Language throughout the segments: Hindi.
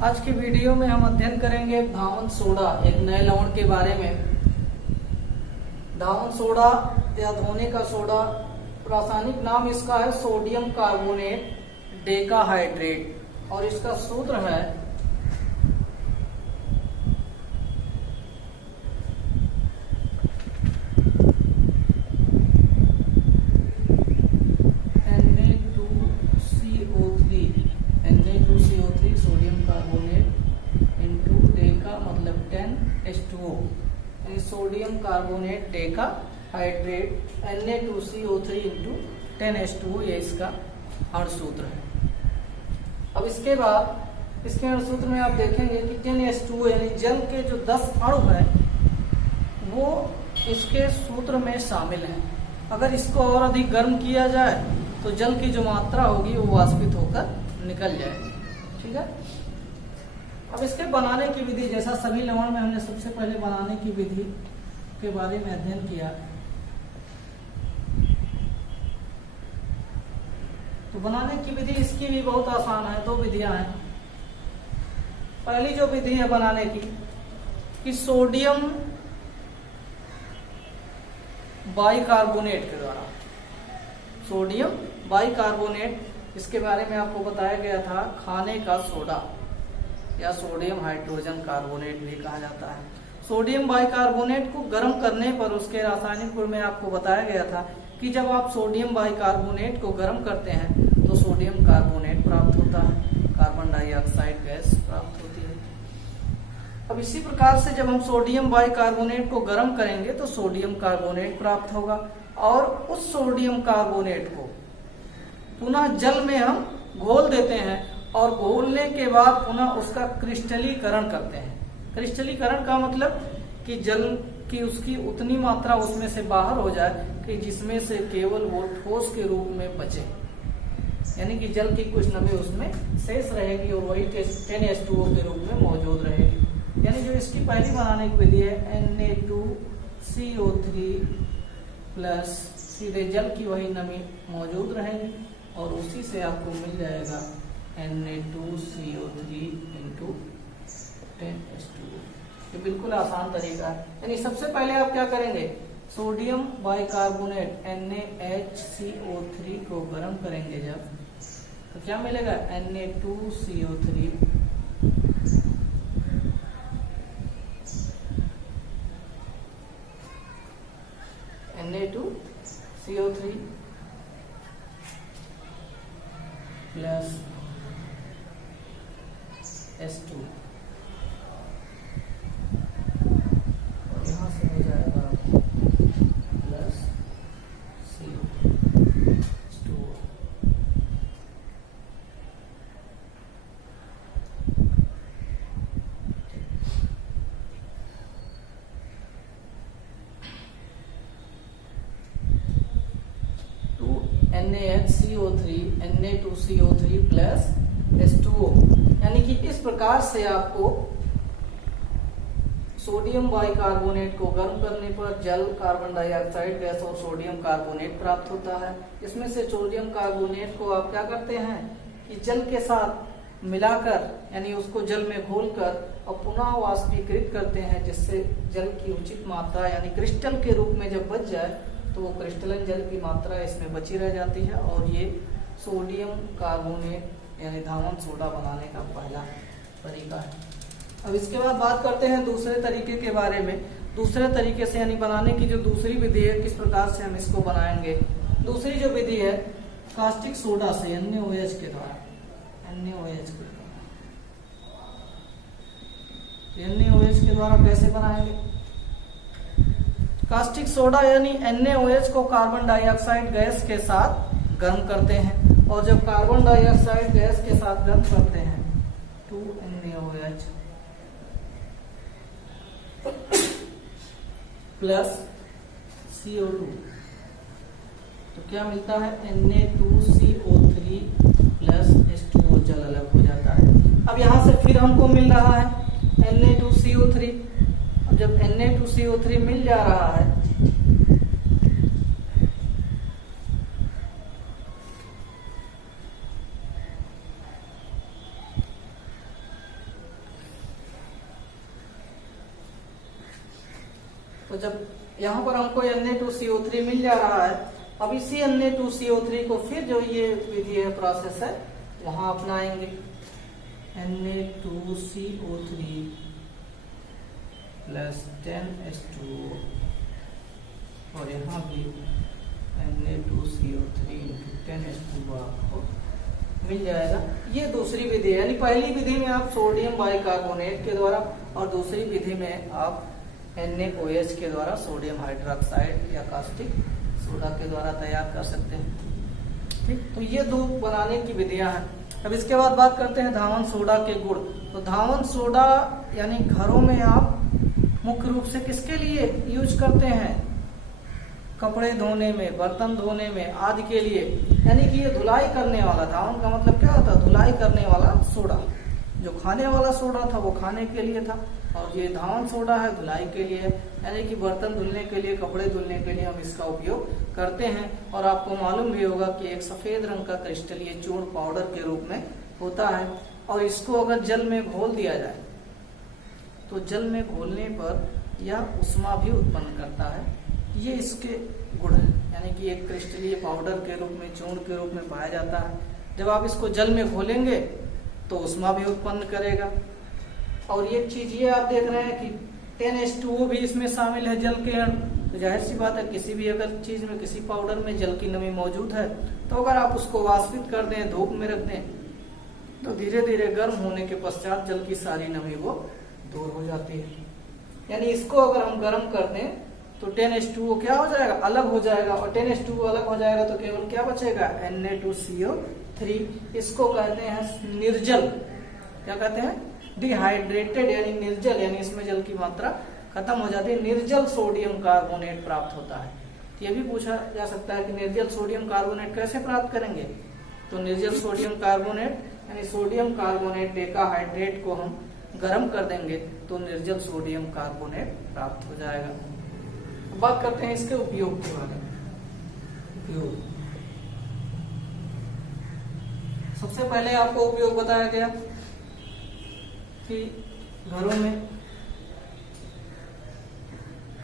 आज की वीडियो में हम अध्ययन करेंगे धावन सोडा, एक नए लवण के बारे में। धावन सोडा या धोने का सोडा, रासायनिक नाम इसका है सोडियम कार्बोनेट डेकाहाइड्रेट और इसका सूत्र है Na2CO3 sodium carbonate into Deka मतलब 10H2O, sodium carbonate Deka hydrate Na2CO3 into 10H2O, ये इसका अणुसूत्र है। अब इसके बाद इसके अणुसूत्र में आप देखेंगे कि 10H2O यानी जल के जो 10 अणु हैं वो इसके सूत्र में शामिल हैं। अगर इसको और अधिक गर्म किया जाए तो जल की जो मात्रा होगी वो वाष्पित होकर निकल जाएगी। ठीक है। अब इसके बनाने की विधि, जैसा सभी लवण में हमने सबसे पहले बनाने की विधि के बारे में अध्ययन किया, तो बनाने की विधि इसकी भी बहुत आसान है। दो विधियां हैं। पहली जो विधि है बनाने की कि सोडियम बाइकार्बोनेट के द्वारा, सोडियम बाइकार्बोनेट, इसके बारे में आपको बताया गया था खाने का सोडा या सोडियम हाइड्रोजन कार्बोनेट भी कहा जाता है। सोडियम बाइकार्बोनेट को गर्म करने पर उसके रासायनिक गुण में आपको बताया गया था कि जब आप सोडियम बाइकार्बोनेट को गर्म करते हैं तो सोडियम कार्बोनेट प्राप्त होता है, कार्बन डाइऑक्साइड गैस प्राप्त होती है। अब इसी प्रकार से जब हम सोडियम बाइकार्बोनेट को गर्म करेंगे तो सोडियम कार्बोनेट प्राप्त होगा और उस सोडियम कार्बोनेट को पुनः जल में हम घोल देते हैं और घोलने के बाद पुनः उसका क्रिस्टलीकरण करते हैं। क्रिस्टलीकरण का मतलब कि जल की उसकी उतनी मात्रा उसमें से बाहर हो जाए कि जिसमें से केवल वो ठोस के रूप में बचे, यानी कि जल की कुछ नमी उसमें शेष रहेगी और वही 10H2O के रूप में मौजूद रहेगी। यानी जो इसकी पहली बनाने की विधि है Na2CO3 प्लस सीधे जल की वही नमी मौजूद रहेगी और उसी से आपको मिल जाएगा Na2CO3 इंटू 10H2O। ये बिल्कुल आसान तरीका है। यानी सबसे पहले आप क्या करेंगे, सोडियम बाइकार्बोनेट NaHCO3 को गर्म करेंगे जब, तो क्या मिलेगा Na2CO3 Na2CO3 प्लस H2 और यहाँ से हो जाएगा plus CO2। NaHCO3 Na2CO3 plus H2O, यानी कि इस प्रकार से आपको सोडियम बाइकार्बोनेट को गर्म करने पर जल, कार्बन डाइऑक्साइड गैस और सोडियम कार्बोनेट प्राप्त होता है। इसमें से सोडियम कार्बोनेट को आप क्या करते हैं कि जल के साथ मिलाकर, यानी उसको जल में घोलकर और पुनः वाष्पीकृत करते हैं, जिससे जल की उचित मात्रा यानी क्रिस्टल के रूप में जब बच जाए तो वो क्रिस्टलन जल की मात्रा इसमें बची रह जाती है और ये सोडियम कार्बोनेट यानी धावन सोडा बनाने का पहला तरीका है। अब इसके बाद बात करते हैं दूसरे तरीके के बारे में। दूसरे तरीके से यानी बनाने की जो दूसरी विधि है, किस प्रकार से हम इसको बनाएंगे। दूसरी जो विधि है कास्टिक सोडा से NaOH के द्वारा, NaOH के द्वारा कैसे बनाएंगे। कास्टिक सोडा यानी NaOH को कार्बन डाइऑक्साइड गैस के साथ गर्म करते हैं और जब कार्बन डाइऑक्साइड गैस के साथ गर्म करते हैं 2NaOH प्लस CO2 तो क्या मिलता है Na2CO3 प्लस H2O, जल अलग हो जाता है। अब यहां से फिर हमको मिल रहा है Na2CO3। अब जब Na2CO3 मिल जा रहा है तो जब यहाँ पर हमको Na2CO3 मिल जा रहा है, अब इसी Na2CO3 को फिर जो ये विधि है, प्रोसेस है, वहां अपनाएंगे। Na2CO3 प्लस 10H2O, और यहाँ भी Na2CO3 × 10H2O आपको मिल जाएगा। ये दूसरी विधि है, यानी पहली विधि में आप सोडियम बाइकार्बोनेट के द्वारा और दूसरी विधि में आप NaOH के द्वारा सोडियम हाइड्रोक्साइड या कास्टिक सोडा के द्वारा तैयार कर सकते हैं। ठीक, तो ये दो बनाने की विधियां हैं। अब इसके बाद बात करते हैं धावन सोडा के गुण। तो धावन सोडा यानी घरों में आप मुख्य रूप से किसके लिए यूज करते हैं? कपड़े धोने में, बर्तन धोने में आदि के लिए, यानी कि ये धुलाई करने वाला, धावन का मतलब क्या होता है? धुलाई करने वाला सोडा। जो खाने वाला सोडा था वो खाने के लिए था, और ये धावन सोडा है धुलाई के लिए, यानी कि बर्तन धुलने के लिए, कपड़े धुलने के लिए हम इसका उपयोग करते हैं। और आपको मालूम भी होगा कि एक सफेद रंग का क्रिस्टल ये चूर्ण पाउडर के रूप में होता है, और इसको अगर जल में घोल दिया जाए तो जल में घोलने पर यह उष्मा भी उत्पन्न करता है। ये इसके गुण है, यानी कि एक क्रिस्टलीय पाउडर के रूप में, चूर्ण के रूप में पाया जाता है। जब आप इसको जल में घोलेंगे तो उष्मा भी उत्पन्न करेगा। और एक चीज ये आप देख रहे हैं कि 10H2O भी इसमें शामिल है, जल के अणु। तो जाहिर सी बात है, किसी भी अगर चीज में, किसी पाउडर में जल की नमी मौजूद है, तो अगर आप उसको वाष्पित कर दें, धूप में रख दें, तो धीरे धीरे गर्म होने के पश्चात जल की सारी नमी वो दूर हो जाती है। यानी इसको अगर हम गर्म कर दें तो 10H2O क्या हो जाएगा? अलग हो जाएगा, और 10H2O अलग हो जाएगा तो केवल क्या बचेगा? Na2CO3। इसको कहते हैं निर्जल, क्या कहते हैं? डिहाइड्रेटेड, यानी निर्जल, यानी इसमें जल की मात्रा खत्म हो जाती है, निर्जल सोडियम कार्बोनेट प्राप्त होता है। तो ये भी पूछा जा सकता है कि निर्जल सोडियम कार्बोनेट कैसे प्राप्त करेंगे? तो निर्जल सोडियम कार्बोनेट यानी सोडियम कार्बोनेट डेकाहाइड्रेट को हम गर्म कर देंगे तो निर्जल सोडियम कार्बोनेट प्राप्त हो जाएगा। बात करते हैं इसके उपयोग के बारे में। उपयोग, सबसे पहले आपको उपयोग बताया गया कि घरों में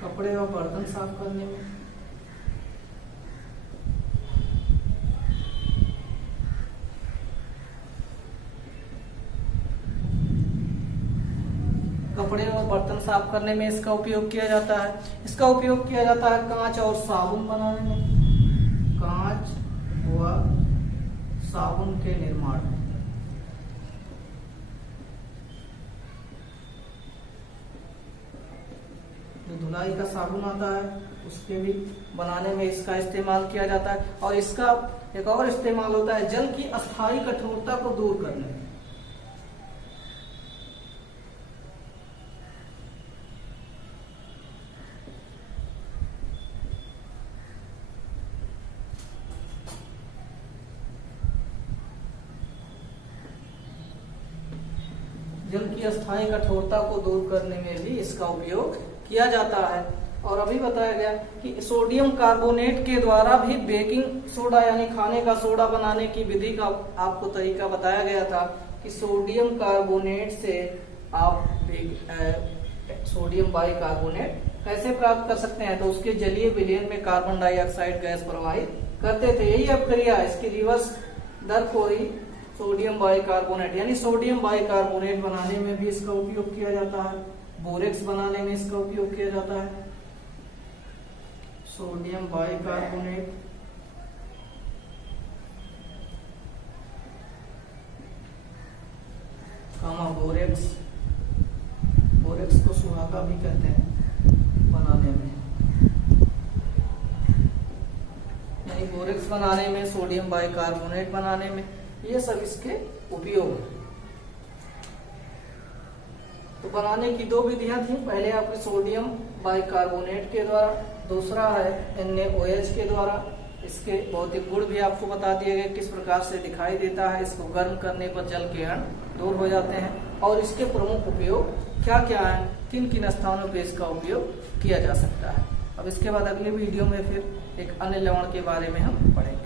कपड़े और बर्तन साफ करने में, कपड़े और बर्तन साफ करने में इसका उपयोग किया जाता है। इसका उपयोग किया जाता है कांच और साबुन बनाने में, कांच व साबुन के निर्माण में। जो धुलाई का साबुन आता है उसके भी बनाने में इसका इस्तेमाल किया जाता है। और इसका एक और इस्तेमाल होता है जल की अस्थायी कठोरता को दूर करने में। जल की अस्थायी कठोरता को दूर करने में भी इसका उपयोग किया जाता है। और अभी बताया गया कि सोडियम कार्बोनेट के द्वारा भी बेकिंग सोडा यानी खाने का सोडा बनाने की विधि का आपको तरीका बताया गया था कि सोडियम कार्बोनेट से आप सोडियम बाइकार्बोनेट कैसे प्राप्त कर सकते हैं। तो उसके जलीय विलयन में कार्बन डाइऑक्साइड गैस प्रवाहित करते थे। यही अपक्रिया, इसकी रिवर्स दर को ही सोडियम बाइकार्बोनेट यानी सोडियम बाइकार्बोनेट बनाने में भी इसका उपयोग किया जाता है। बोरेक्स बनाने में इसका उपयोग किया जाता है। सोडियम बाइकार्बोनेट बोरेक्स, बोरेक्स को सुहागा भी कहते हैं बनाने में, यानी बोरेक्स बनाने में, सोडियम बाइकार्बोनेट बनाने में, ये सब इसके उपयोग है। तो बनाने की दो विधियां थी, पहले आपके सोडियम बाइकार्बोनेट के द्वारा, दूसरा है NaOH के द्वारा। इसके भौतिक गुण भी आपको बता दिए गए, किस प्रकार से दिखाई देता है, इसको गर्म करने पर जल के अणु दूर हो जाते हैं, और इसके प्रमुख उपयोग क्या क्या है, किन किन स्थानों पे इसका उपयोग किया जा सकता है। अब इसके बाद अगले वीडियो में फिर एक अन्य लवण के बारे में हम पढ़ेंगे।